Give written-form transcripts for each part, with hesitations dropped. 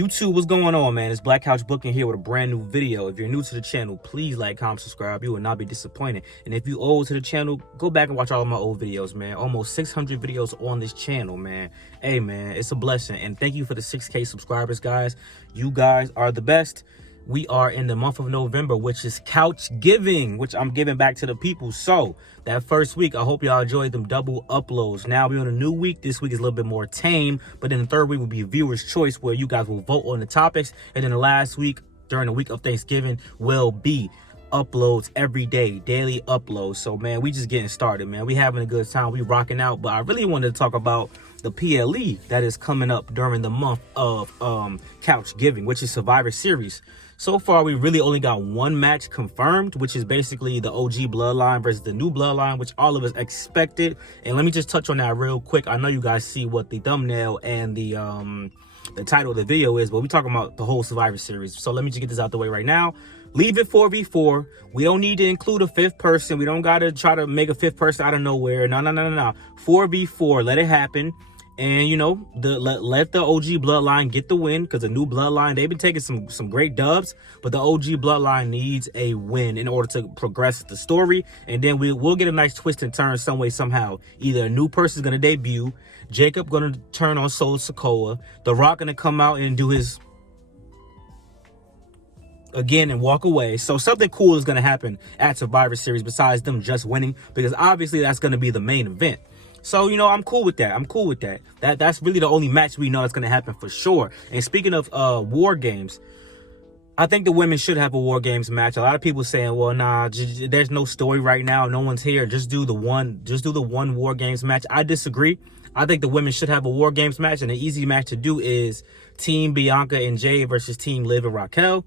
YouTube, what's going on, man? It's Black Couch Booking here with a brand new video. If you're new to the channel, please like, comment, subscribe. You will not be disappointed. And if you old to the channel, go back and watch all of my old videos, man. Almost 600 videos on this channel, man. Hey, man, it's a blessing. And thank you for the 6K subscribers, guys. You guys are the best. We are in the month of November, which is couch giving, which I'm giving back to the people. So that first week, I hope y'all enjoyed them double uploads. Now we're on a new week. This week is a little bit more tame, but then the third week will be viewer's choice, where you guys will vote on the topics. And then the last week, during the week of Thanksgiving, will be uploads every day, daily uploads. So man, we just getting started, man. We having a good time. We rocking out. But I really wanted to talk about the PLE that is coming up during the month of couch giving, which is Survivor Series. So far, we really only got one match confirmed, which is basically the OG Bloodline versus the new Bloodline, which all of us expected. And let me just touch on that real quick. I know you guys see what the thumbnail and the title of the video is, but we're talking about the whole Survivor Series. So let me just get this out the way right now. Leave it 4v4. We don't need to include a fifth person. We don't got to try to make a fifth person out of nowhere. No. 4v4. Let it happen. And, you know, let the OG Bloodline get the win, because the new Bloodline, they've been taking some great dubs, but the OG Bloodline needs a win in order to progress the story. And then we'll get a nice twist and turn some way, somehow. Either a new person's going to debut, Jacob going to turn on Soul Sokoa, The Rock going to come out and do his again and walk away. So something cool is going to happen at Survivor Series besides them just winning, because obviously that's going to be the main event. So, you know, I'm cool with that. I'm cool with that. That's really the only match we know that's going to happen for sure. And speaking of War Games, I think the women should have a War Games match. A lot of people saying, well, nah, there's no story right now. No one's here. Just do the one War Games match. I disagree. I think the women should have a War Games match, and the easy match to do is Team Bianca and Jay versus Team Liv and Raquel.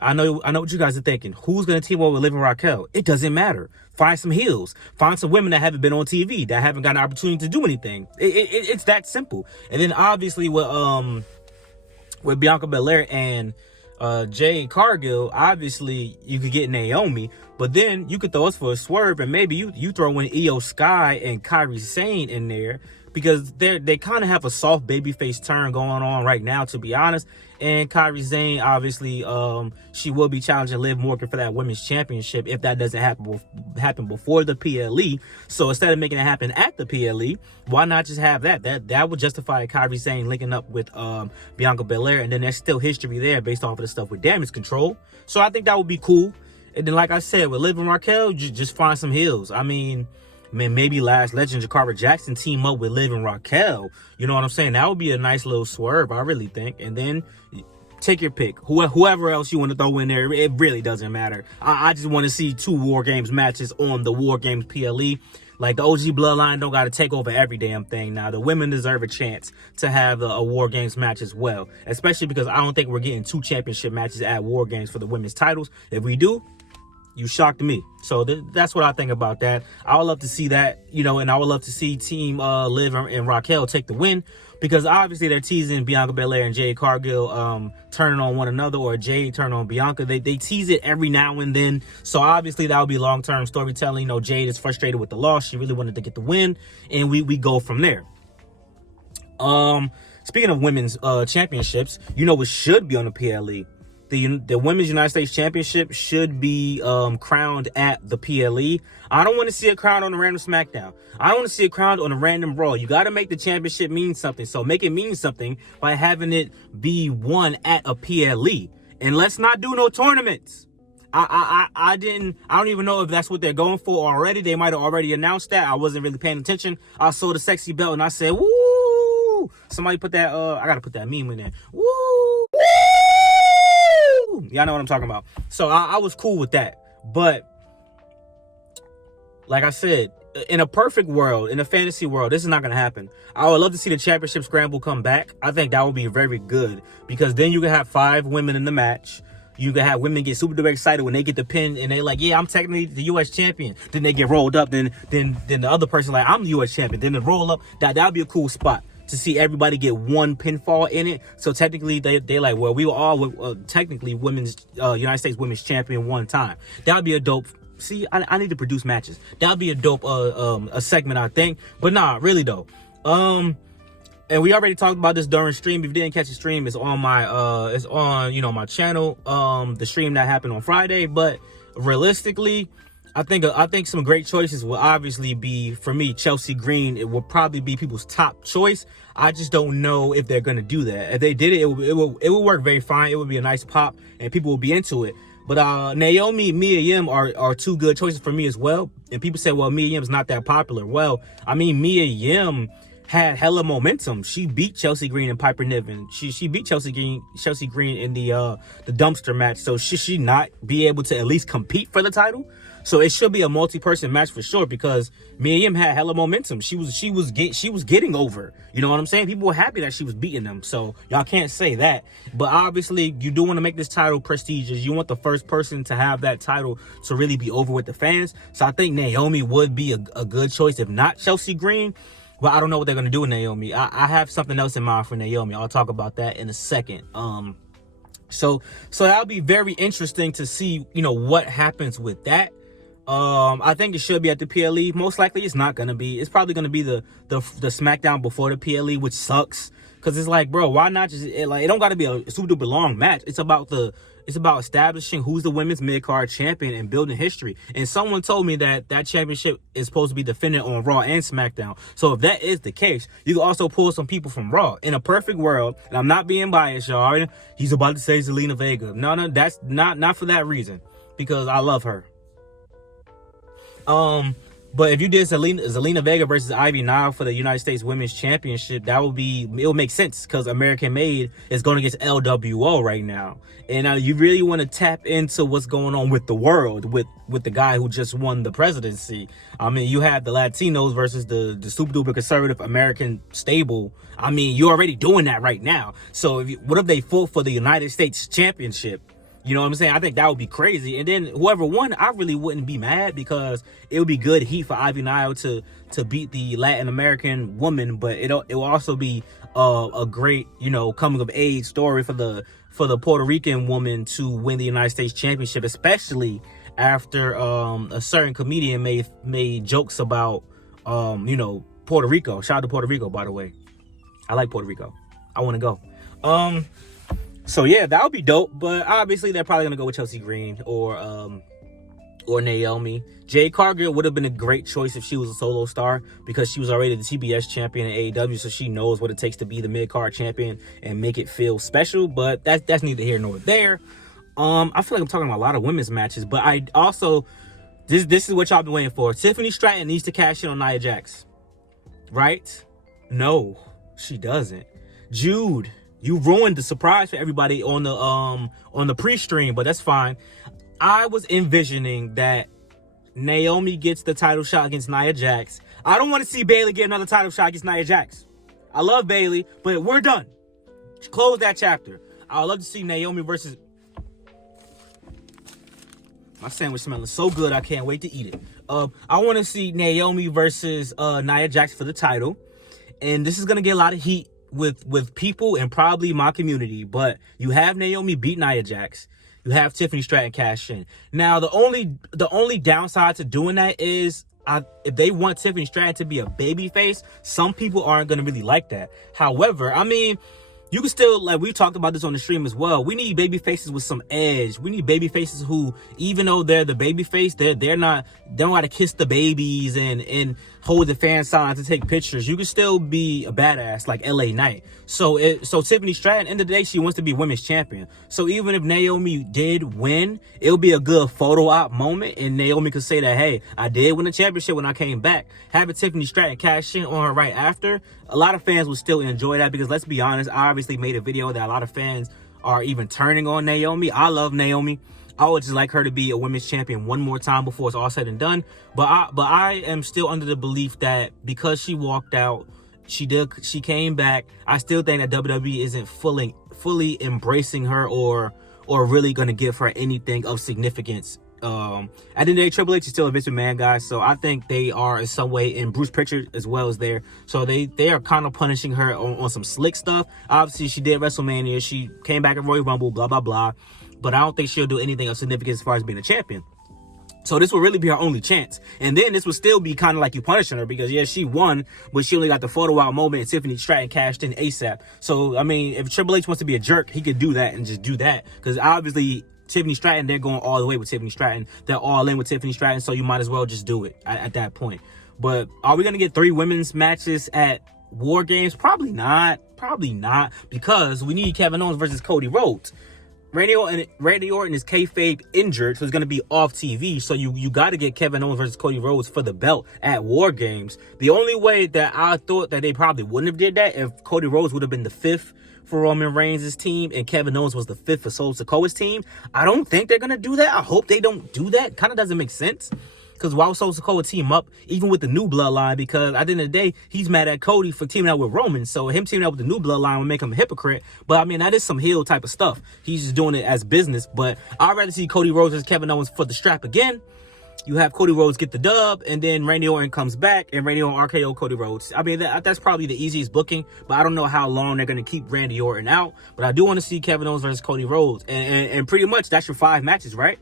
I know what you guys are thinking. Who's going to team up with Liv and Raquel? It doesn't matter. Find some heels. Find some women that haven't been on TV, that haven't got an opportunity to do anything. It's that simple. And then obviously with Bianca Belair and Jade Cargill, obviously you could get Naomi, but then you could throw us for a swerve, and maybe you throw in Io Sky and Kairi Sane in there, because they kind of have a soft babyface turn going on right now, to be honest. And Kairi Sane, obviously, she will be challenging Liv Morgan for that women's championship if that doesn't happen before the PLE. So instead of making it happen at the PLE, why not just have that would justify Kairi Sane linking up with Bianca Belair, and then there's still history there based off of the stuff with Damage Control. So I think that would be cool. And then, like I said, with Liv and Raquel, just find some heels. I mean, maybe Last Legend Jakara Jackson team up with Liv and Raquel. You know what I'm saying? That would be a nice little swerve, I really think. And then take your pick. Whoever else you want to throw in there, it really doesn't matter. I just want to see 2 War Games matches on the War Games PLE. Like, the OG Bloodline don't got to take over every damn thing now. The women deserve a chance to have a War Games match as well. Especially because I don't think we're getting 2 championship matches at War Games for the women's titles. If we do, you shocked me. So that's what I think about that. I would love to see that, you know, and I would love to see Team Liv and Raquel take the win, because obviously they're teasing Bianca Belair and Jade Cargill turning on one another, or Jade turning on Bianca. They tease it every now and then. So obviously that would be long-term storytelling. You know, Jade is frustrated with the loss. She really wanted to get the win, and we go from there. Speaking of women's championships, you know what should be on the PLE? The Women's United States Championship should be crowned at the PLE. I don't want to see it crowned on a random Smackdown. I don't want to see it crowned on a random Raw. You got to make the championship mean something. So make it mean something by having it be won at a PLE. And let's not do no tournaments. I don't even know if that's what they're going for already. They might have already announced that. I wasn't really paying attention. I saw the sexy belt and I said, woo! Somebody put that, I got to put that meme in there. Woo! Y'all know what I'm talking about. So I was cool with that. But like I said, in a perfect world, in a fantasy world, this is not going to happen. I would love to see the championship scramble come back. I think that would be very good, because then you can have 5 women in the match. You can have women get super duper excited when they get the pin and they like, yeah, I'm technically the U.S. champion. Then they get rolled up. Then the other person like, I'm the U.S. champion. Then they roll up. That would be a cool spot to see everybody get one pinfall in it. So technically they like, well, we were all technically women's United States women's champion one time. That would be a dope. See, I need to produce matches. That would be a dope a segment, I think. But nah, really though. and we already talked about this during stream. If you didn't catch the stream, it's on my my channel. The stream that happened on Friday. But realistically, I think some great choices will obviously be, for me, Chelsea Green. It will probably be people's top choice. I just don't know if they're gonna do that. If they did it, it will work very fine. It would be a nice pop, and people will be into it. But Naomi, Mia Yim are two good choices for me as well. And people say, well, Mia Yim's not that popular. Well, I mean, Mia Yim had hella momentum. She beat Chelsea Green and Piper Niven. She beat Chelsea Green in the dumpster match. So should she not be able to at least compete for the title? So it should be a multi-person match for sure, because Mia Yim had hella momentum. She was getting over. You know what I'm saying? People were happy that she was beating them. So y'all can't say that. But obviously, you do want to make this title prestigious. You want the first person to have that title to really be over with the fans. So I think Naomi would be a good choice, if not Chelsea Green. But I don't know what they're gonna do with Naomi. I have something else in mind for Naomi. I'll talk about that in a second. So that'll be very interesting to see, what happens with that. I think it should be at the PLE. Most likely it's not gonna be. It's probably gonna be the Smackdown before the PLE, which sucks. Cause it's like, bro, why not just it don't gotta be a super duper long match. It's about establishing who's the women's mid-card champion and building history. And someone told me that championship is supposed to be defended on Raw and SmackDown. So if that is the case, you can also pull some people from Raw. In a perfect world, and I'm not being biased, y'all. He's about to say Zelina Vega. No, that's not for that reason. Because I love her. But if you did Zelina Vega versus Ivy Nile for the United States Women's Championship, it would make sense, because American Made is going against LWO right now. And you really want to tap into what's going on with the world, with the guy who just won the presidency. I mean, you have the Latinos versus the super duper conservative American stable. I mean, you're already doing that right now. So what if they fought for the United States Championship? You know what I'm saying? I think that would be crazy. And then whoever won, I really wouldn't be mad, because it would be good heat for Ivy Nile to beat the Latin American woman. But it will also be a great, coming of age story for the Puerto Rican woman to win the United States Championship, especially after a certain comedian made jokes about Puerto Rico. Shout out to Puerto Rico, by the way. I like Puerto Rico. I want to go. So yeah, that would be dope. But obviously they're probably gonna go with Chelsea Green or Naomi. Jade Cargill would have been a great choice if she was a solo star, because she was already the TBS champion in AEW, so she knows what it takes to be the mid-card champion and make it feel special. But that's neither here nor there. I feel like I'm talking about a lot of women's matches, but I also this is what y'all been waiting for. Tiffany Stratton needs to cash in on Nia Jax, right? No, she doesn't. Jude, you ruined the surprise for everybody on the pre-stream, but that's fine. I was envisioning that Naomi gets the title shot against Nia Jax. I don't want to see Bayley get another title shot against Nia Jax. I love Bayley, but we're done. Close that chapter. I would love to see Naomi versus... My sandwich smelling so good, I can't wait to eat it. I want to see Naomi versus Nia Jax for the title. And this is going to get a lot of heat with people and probably my community. But you have Naomi beat Nia Jax. You have Tiffany Stratton cash in. Now, the only downside to doing that is if they want Tiffany Stratton to be a babyface, some people aren't going to really like that. However, I mean, you can still, like we talked about this on the stream as well, we need baby faces with some edge. We need baby faces who, even though they're the baby face, they don't got to kiss the babies and hold the fan signs to take pictures. You can still be a badass like LA Knight. So Tiffany Stratton, end of the day, she wants to be women's champion. So even if Naomi did win, it'll be a good photo op moment, and Naomi could say that, hey, I did win the championship when I came back. Having Tiffany Stratton cash in on her right after, a lot of fans will still enjoy that, because let's be honest, I obviously made a video that a lot of fans are even turning on Naomi. I love Naomi. I would just like her to be a women's champion one more time before it's all said and done. But I am still under the belief that because she walked out, she came back. I still think that WWE isn't fully embracing her or really going to give her anything of significance. At the end of the day, Triple H is still a Vince McMahon guy, so I think they are in some way, and Bruce Pritchard as well as there. So they are kind of punishing her on some slick stuff. Obviously, she did WrestleMania. She came back at Royal Rumble, blah, blah, blah. But I don't think she'll do anything of significance as far as being a champion. So this will really be her only chance. And then this would still be kind of like you punishing her because, yeah, she won, but she only got the photo out moment and Tiffany Stratton cashed in ASAP. So, I mean, if Triple H wants to be a jerk, he could do that and just do that. Because obviously, Tiffany Stratton, they're going all the way with Tiffany Stratton. They're all in with Tiffany Stratton, so you might as well just do it at that point. But are we going to get 3 women's matches at War Games? Probably not. Probably not. Because we need Kevin Owens versus Cody Rhodes. Randy Orton is kayfabe injured, so it's going to be off TV. So you got to get Kevin Owens versus Cody Rhodes for the belt at War Games. The only way that I thought that they probably wouldn't have did that if Cody Rhodes would have been the 5th for Roman Reigns' team and Kevin Owens was the 5th for Solo Sikoa's team. I don't think they're going to do that. I hope they don't do that. Kind of doesn't make sense. Because why would Solo Sikoa team up, even with the new bloodline? Because at the end of the day, he's mad at Cody for teaming up with Roman. So him teaming up with the new bloodline would make him a hypocrite. But I mean, that is some heel type of stuff. He's just doing it as business. But I'd rather see Cody Rhodes versus Kevin Owens for the strap again. You have Cody Rhodes get the dub, and then Randy Orton comes back, and Randy Orton RKO Cody Rhodes. I mean, that's probably the easiest booking, but I don't know how long they're going to keep Randy Orton out. But I do want to see Kevin Owens versus Cody Rhodes. And pretty much that's your 5 matches, right?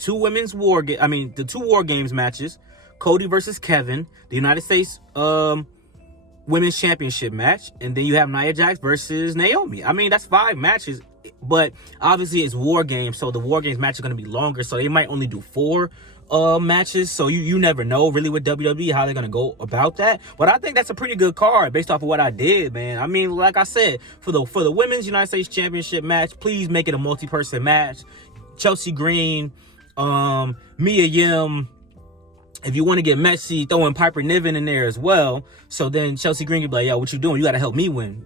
2 women's the 2 War Games matches. Cody versus Kevin, the United States Women's Championship match, and then you have Nia Jax versus Naomi. I mean, that's 5 matches, but obviously it's War Games, so the War Games match is going to be longer, so they might only do 4 matches, so you never know really with WWE how they're going to go about that. But I think that's a pretty good card based off of what I did, man. I mean, like I said, for the Women's United States Championship match, please make it a multi-person match. Chelsea Green, Mia Yim. If you want to get messy, throw in Piper Niven in there as well. So then Chelsea Green can be like, yo, what you doing? You got to help me win.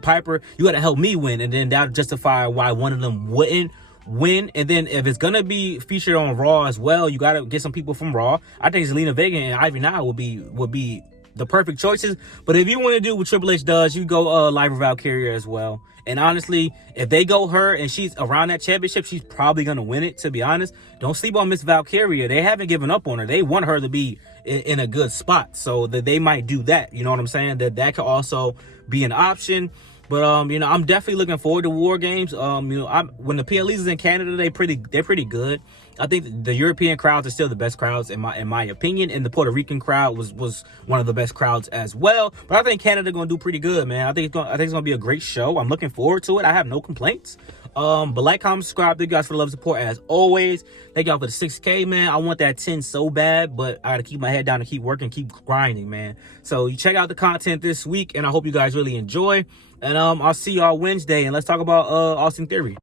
Piper, you got to help me win. And then that'll justify why one of them wouldn't win. And then if it's going to be featured on Raw as well, you got to get some people from Raw. I think Zelina Vega and Ivy Nile would be the perfect choices. But if you want to do what Triple H does, you go Lyra Valkyria as well. And honestly, if they go her and she's around that championship, she's probably going to win it, to be honest. Don't sleep on Miss Valkyria. They haven't given up on her. They want her to be in a good spot. So that they might do that. You know what I'm saying? That could also be an option. But I'm definitely looking forward to War Games. When the PLEs is in Canada, they're pretty good. I think the European crowds are still the best crowds in my opinion, and the Puerto Rican crowd was one of the best crowds as well. But I think Canada gonna do pretty good, man. I think it's gonna be a great show. I'm looking forward to it. I have no complaints. But like, comment, subscribe. Thank you guys for the love and support as always. Thank y'all for the 6K, man. I want that 10 so bad, but I gotta keep my head down and keep working, keep grinding, man. So you check out the content this week, and I hope you guys really enjoy. And I'll see y'all Wednesday, and let's talk about Austin Theory.